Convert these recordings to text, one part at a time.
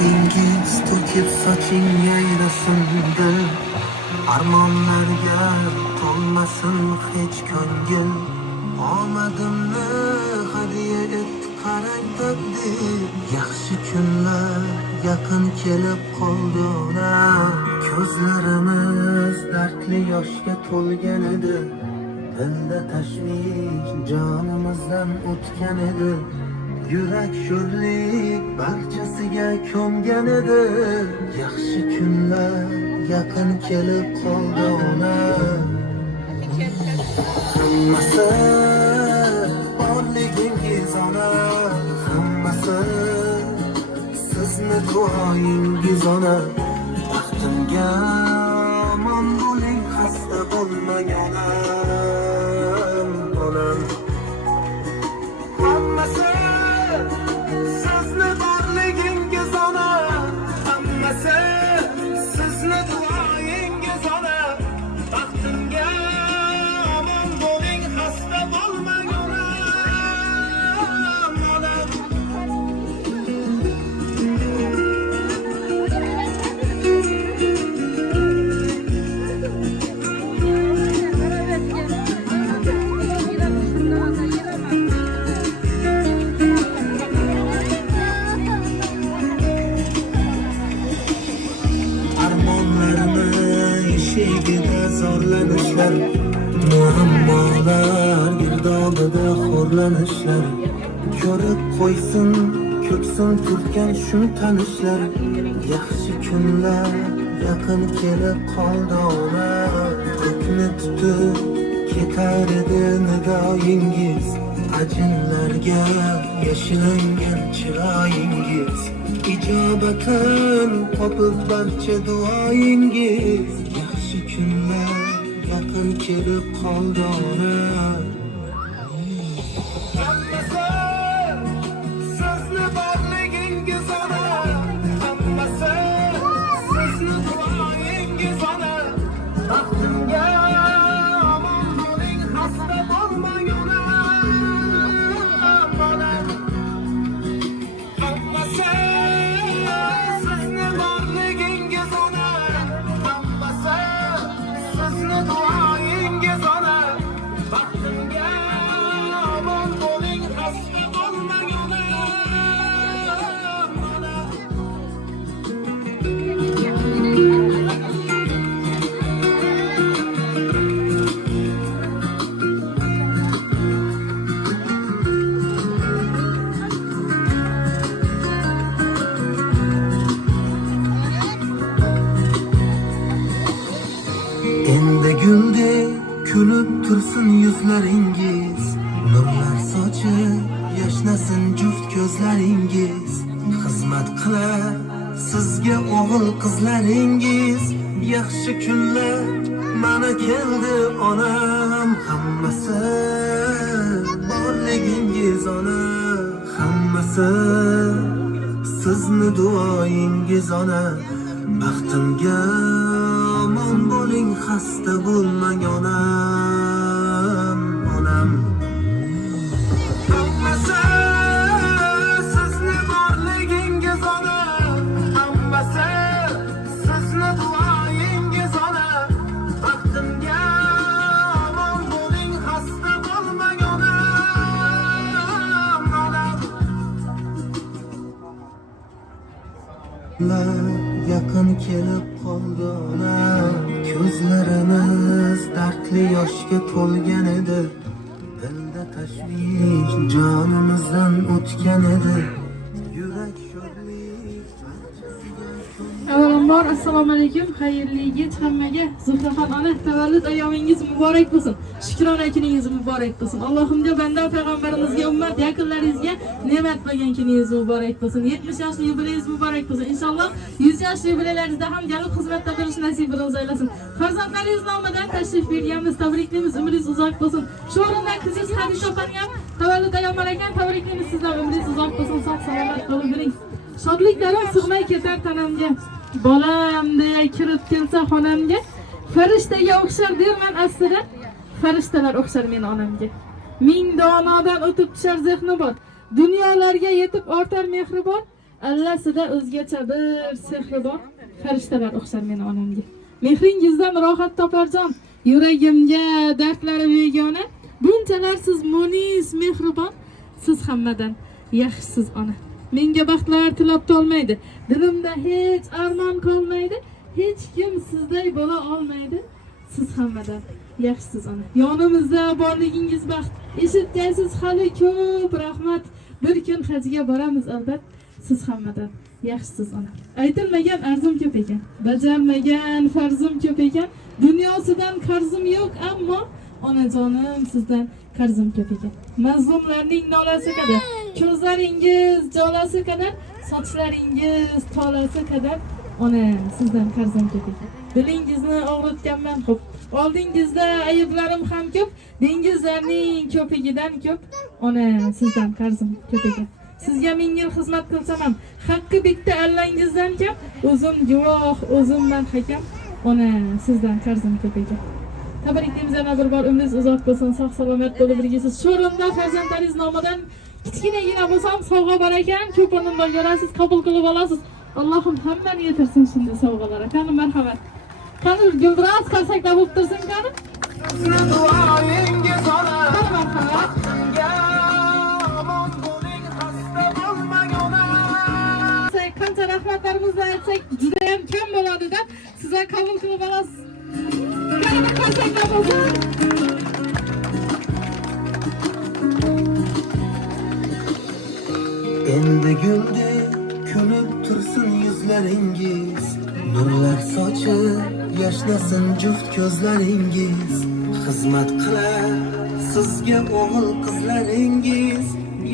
Yuzlaringiz to'kib soching yayrasin-da, armonlarga to'lmasin hech ko'ngil. Omadimni hadiya etdi qarang taqdir, yaxshi kunlar yaqin kelib qoldi ona. Ko'zlarimiz dardli yoshga to'lgan edi, dilda tashvish jonimizdan o'tgan edi. Yurak sho'rlik barchasiga ko'mgan edi, yaxshi kunlar yaqin kelib qoldi ona. Hammasi borligingiz ona, hammasi sizni duoyingiz ona. Baxtimga omon bo'ling, xasta bo'lmang onam, onam. Hammasi sizni borligingiz ona, hammasi sizni duoyingiz ona. Baxtimga omon bo'ling, xasta bo'lmang onam, onam. Eshigida zorlanishlar, muammolar girdobida xo'rlanishlar. Ko'rib qo'ysin ko'ksim turtgan shuni tanishlar, yaxshi kunlar yaqin kelib qoldi ona. Ko'kni tutib ketar edi nigoyingiz, ajinlarga yashiringan chiroyingiz. Ijobatan topib barcha duoyingiz, yaxshi kunlar yaqin kelib qoldi ona. Hammasi sizni borligingiz ona, hammasi sizni duoyingiz ona. Baxtimga omon bo'ling, xasta bo'lmang ona, ona. Hammasi sizni borligingiz ona, hammasi sizni duoyingiz ona. Baxtimga omon bo'ling, xasta bo'lmang ona, ona. Endi guldek kulib tursin yuzlaringiz, nurlar sochib yashnasin juft ko'zlaringiz. Xizmat qilar sizga o'g'il qizlaringiz, yaxshi kunlar mana keldi onam. Hammasi borligingiz ona, hammasi sizni duoyingiz ona. Baxtimga omon bo'ling, xasta bo'lmang onam, onam. Hammasi sizni borligingiz ona, hammasi sizni duoyingiz ona. Baxtimga omon bo'ling, xasta bo'lmang onam, onam. Yaqin kelib qoldi ona, ko'zlarimiz dardli yoshga to'lgan edi, dilda tashvish jonimizdan o'tgan edi. Yurak sho'rlik barchasiga Avvalambor assalomu alaykum, xayrli yigit hammaga. Zuhraxon ona, tavallud ayyomingiz muborak bo'lsin. Shukrona kuningiz muborak bo'lsin. Allohimga banda payg'ambarimizga ummat yakunlaringizga ne'mat bo'lgan kuningiz muborak bo'lsin. 70 yoshli yubileyingiz muborak bo'lsin. Inshaalloh 100 yoshli yubileylaringizda ham galib xizmatda bo'lish nasibingiz aylasin. Farzandlaringiz nomidan tashrif berganmiz, tabriklaymiz, umringiz uzoq bo'lsin. Shu o'rinda qizingiz Hadisha opani ham tavallud ayyomi ekan, tabriklaymiz, sizlar umringiz uzoq bo'lsin, sog' salomat bo'lib yuring. Shodliklarim sig'may ketar tanamga, bolam deya kirib kelsa xonamga, farishtaga o'xshar derman aslida, farishtalar o'xshar men onamga. Ming donodan o'tib tushar zehni bor, dunyolarga yetib ortar mehri bor, allasida o'zgacha bir sehri bor. Farishtalar o'xshar meni onamga. Mehringizdan rohat toparjon, yuragimga dardlari begona. Bunchalar siz munis, mehribon, siz hammadan yaxshisiz ona. Menga baxtlar tilab tolmaydi. Dilimda hech armon qolmaydi. Hech kim sizday bo'la olmaydi. Siz hammadan yaxshisiz ona. Yonimizda borligingiz baxt. Eshitgaysiz hali ko'p rahmat. Bir kun hajga boramiz albat. Siz hammadan yaxshisiz ona. Aytilmagan arzim ko'p ekan. Bajarmagan farzim ko'p ekan. Dunyosidan qarzim yo'q, ammo onajonim sizdan qarzim ko'p ekan. Mazlumlarning nolasi kadar, ko'zlaringiz jolasi kadar, sochlaringiz tolasi kadar ona sizdan qarzim ko'p ekan. Dilingizni og'ritganman xo'p. Oldingizda ayblarim ham ko'p, dengizlarning ko'pigidan ko'p. Ona sizdan qarzim ko'p ekan. Sizga 1000 yil xizmat qilsam ham, haqqi bitta allangizdan kam, o'zim guvoh, o'zimman hakam. Ona sizdan qarzim ko'p ekan. Tabriklaymiz yana bir bor, umringiz uzoq bo'lsin, sog' salomat bo'lib birgasiz. Sho'rinda farzandlaringiz nomidan kichkinagina bo'lsam sovg'a bor ekan, ko'p o'rinda ko'rasiz, qabul qilib olasiz. Allohim hammani yetirsin shunday sovg'alar. Qani marhamat. Qani guldiraz qarsakda bo'lib tursin qani. duoyingiz ona Marhamat. omon bo'ling, xasta bo'lmang ona. Qancha rahmatlarimizni aytsak juda ham kam bo'ladi-da. Sizlar qabul qilib olasiz. Qani qarsakda bo'lsin. Endi guldi kulib tursin yuzlaringiz, nurlar sochib yashnasin juft ko'zlaringiz. Xizmat qilar sizga o'g'il qizlaringiz,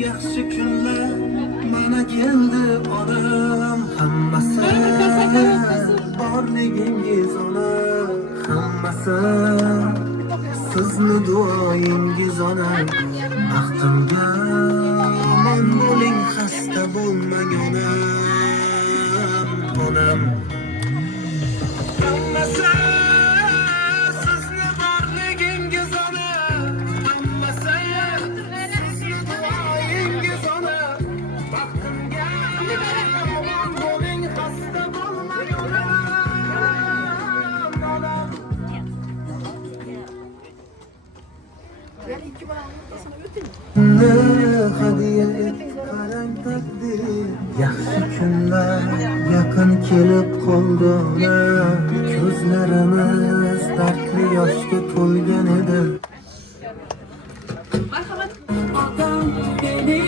yaxshi kunlar mana keldi onam. Hammasi borligingiz ona, hammasi sizni duoyingiz ona. Baxtimga omon bo'ling, xasta bo'lmang onam. Hammasi sizni borligingiz ona, hammasi sizni duoyingiz ona. Baxtimga omon bo'ling, xasta bo'lmang onam. Hadiya et qarang taqdir, yaxshi kunlar yaqin kelib qoldi ona. Ko'zlarimiz dardli yoshga to'lgan edi. Marhamat. Otam dedi,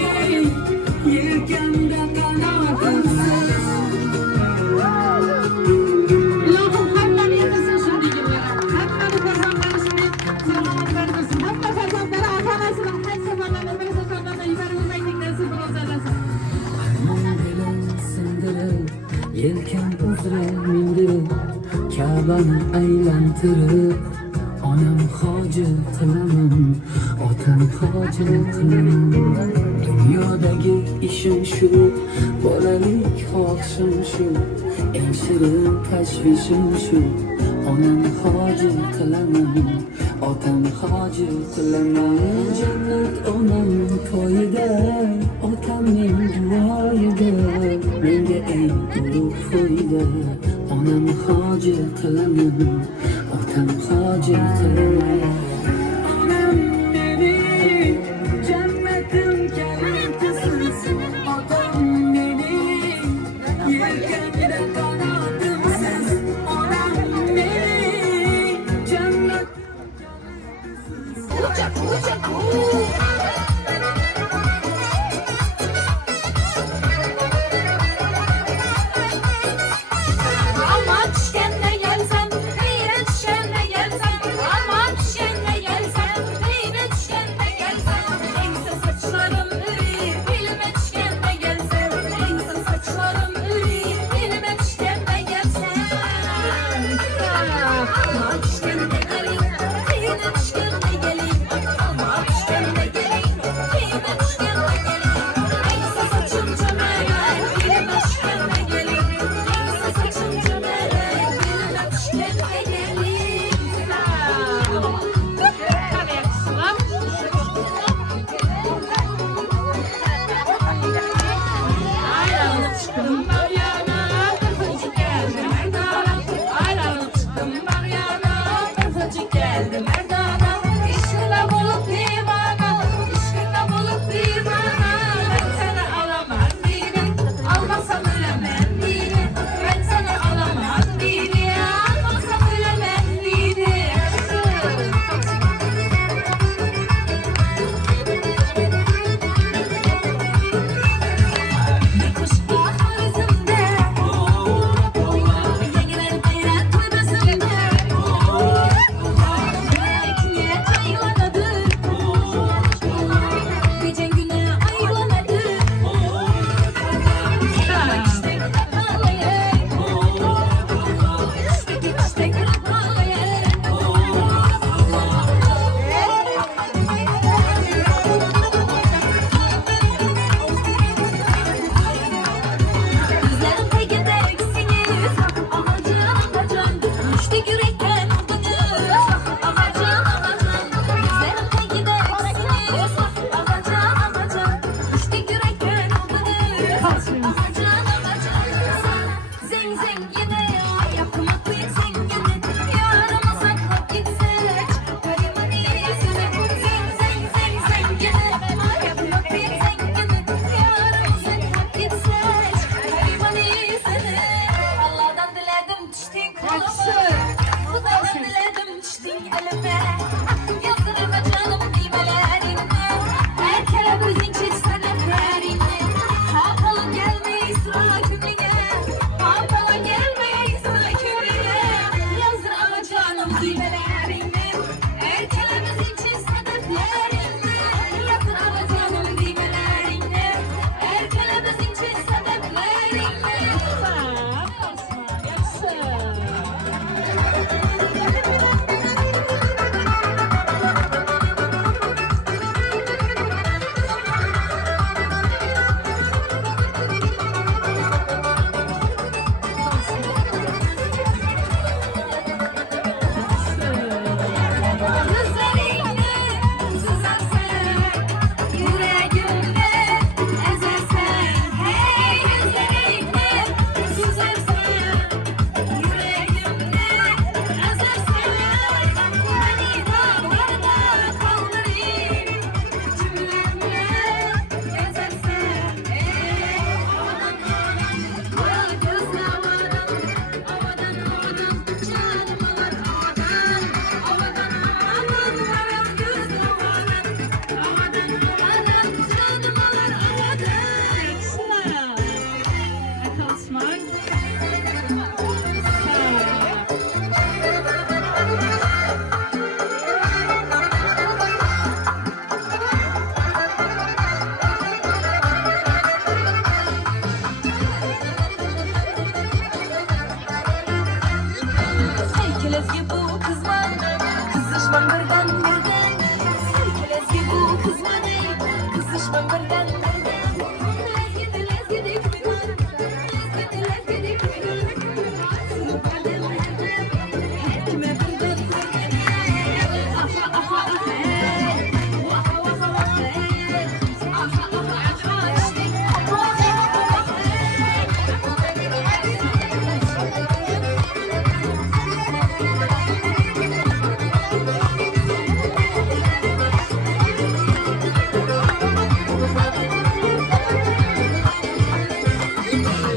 yelkamda qanotimsiz. Ilohim hammani yetirsin shunday kunlar. Hammani farzandlarini salomat bersin. Hamma farzandlari ota-onasidan hech safarlardan bir safarlardan yubormaydik nasib qilsin. Sindirib, yelkam uzra mindirib, Ka'bani aylantirib, onam hoji qilaman, otam hoji qilaman. Dunyodagi ishim shu, bolalik xohishim shu, eng shirin tashvishim shu. Onam hoji qilaman, otam hoji qilaman. Jannat onam poyida, otamning duoyida, menga eng ulug' foyda. Onam hoji qilaman, otam hoji qilaman. Onam dedi, jannatim kalintisiz. Otam dedi, yelkamda qanotimsiz. Onam dedi, jannatim kalintisiz. Aman pişkende gelsen, neyine düşkende gelsen. Aman pişkende gelsen, neyine düşkende gelsen. Neyse saçlarım iri, bilime düşkende gelsen. Neyse saçlarım iri, bilime düşkende gelsen. Aman pişkende gelin, neyine düşkende gelin. Aman pişkende gelin, neyine düşkende gelin. Neyse saçım cömert, bilime düşkende gelin. Neyse saçım cömert, bilime düşkende gelin. Hadi yakışıklar. Aynen.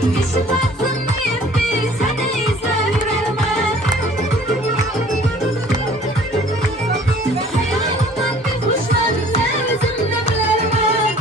Işık atsın deyip bir seni izlerim ben. Hayalımdan bir kuşlar sevzimle bilerim ben.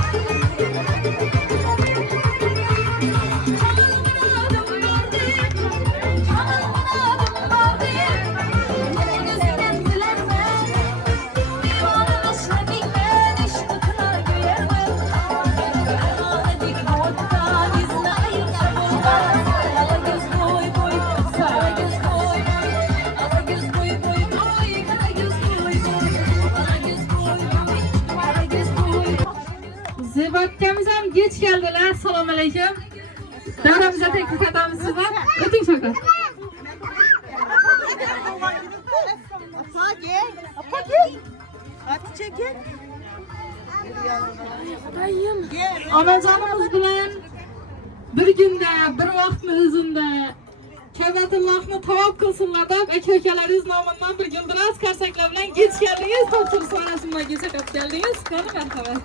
Zebatgamiz ham geç geldiler. Assalomu alaykum. Davramizga taklif etamiz sizlar. O'ting shaka. Onajonimiz bilan bir kunda, bir vaqtni o'zida Ka'batullohni tavob qilsinlar deb aka-ukalaringiz nomidan bir guldiroz qarsaklar bilan geç keldingiz. Topshiriq marosimiga chaqirib keldingiz. Qani marhamat.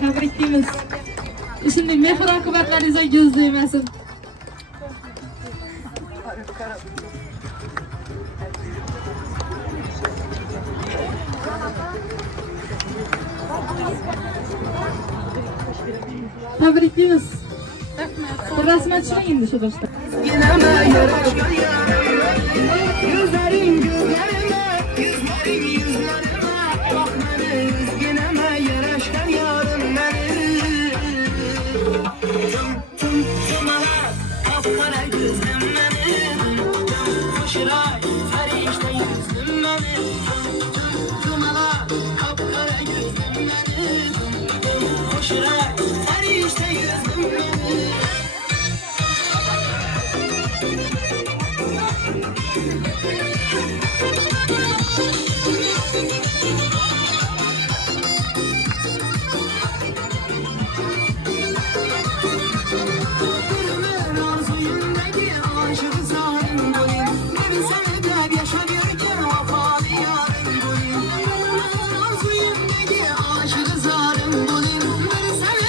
Tabriklaymiz. Shunday mehr-oqibatlaringizga ko'z tegmasin. Tabriklaymiz. Bir rasmat tushing endi shu do'stlar. Yinama yarashgan yarim, yüzlerin gözlerime, yüzlerin yüzlerime. Bak beni üzgüneme yarashgan yarim benim. Tüm tümalar, kapkara gözlüm benim. Koşuray, ferişte yüzlüm benim. Tümalar, kapkara gözlüm benim. Koşuray, ferişte yüzlüm benim. Arzuyumdaki aşık zalim bulayım. Bir seneder yaşanırken vafalı yarım bulayım. Arzuyumdaki aşık zalim bulayım. Bir seneder